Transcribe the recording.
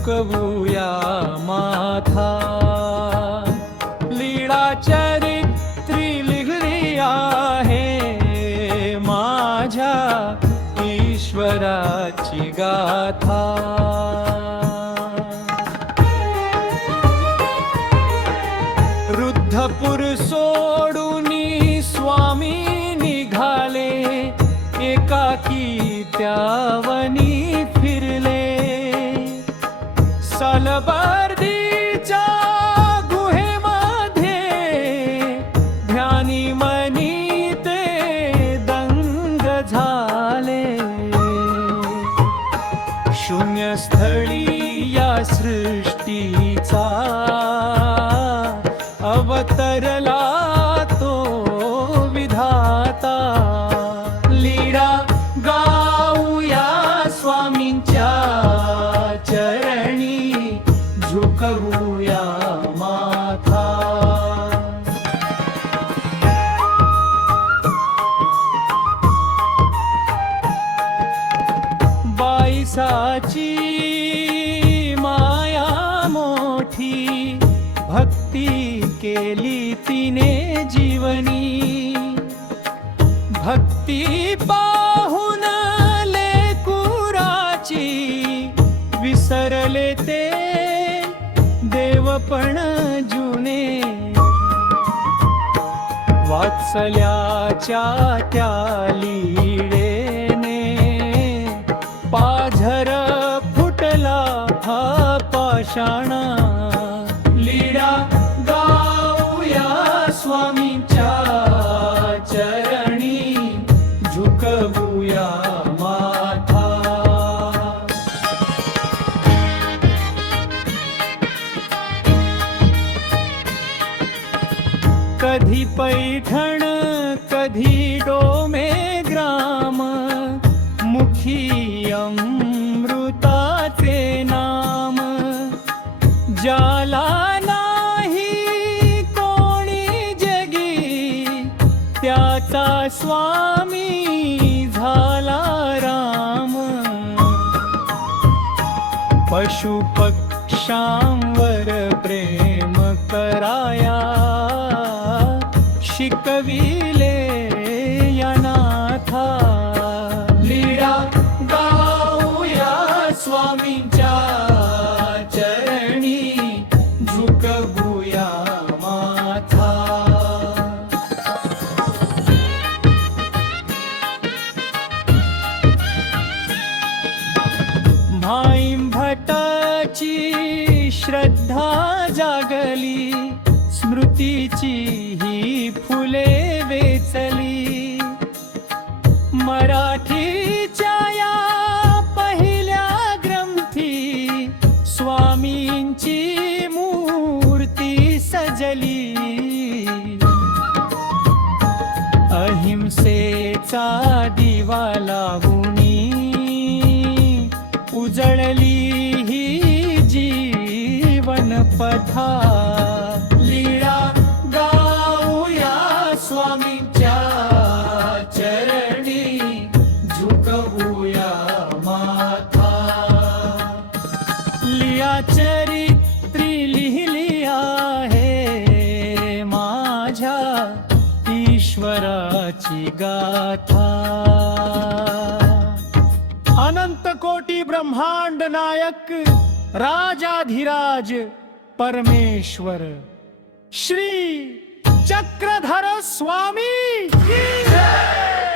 झुकवूया माथा. लीळा चरित्री लिहिली आहे माझ्या ईश्वराची गाथा. वृद्धपूर सोडून स्वामी निघाले, एकाकी त्यावनी फिरले. सालबर्दीच्या गुहेमध्ये ध्यानी मनी ते दंग झाले. शून्यस्थळी या सृष्टीचा अवतरला तो विधाता. लीळा गाऊया स्वामींच्या चरणी, झुकवूया माथा. बाईसाची माया मोठी, भक्ती केली तिने जीवनी. भक्ती पाहून लेकुराची विसरले ते देवपण जुने. वात्सल्याच्या त्या लीळेने पाझर फुटला हा पाषाणा. लीळा गाऊया स्वामींच्या चरणी, झुकवूया माथा. कधी पैठण कधी डोमे ग्राम, मुखी अमृताचे नाम. ज्याला नाही कोणी जगी, त्याचा स्वामी झाला राम. पशु पक्ष्यांवर प्रेम कराया, शिकविले या नाथा. लीळा गाऊया स्वामींच्या चरणी, झुकवूया माथा. भाईं भटाची श्रद्धा जागली, स्मृतीची ही फुले वेचली. मराठीच्या या पहिल्या ग्रंथी, स्वामींची मूर्ती सजली. अहिंसेचा दिवा लावूनी, उजळली ही जीवन पथा. लीळा गाऊया स्वामींच्या चरणी, झुकवूया माथा. लीळा चरित्री लिहिली आहे माझ्या ईश्वराची गाथा. अनंत कोटी ब्रह्मांड नायक, राजाधिराज परमेश्वर, श्री चक्रधर स्वामी की जय.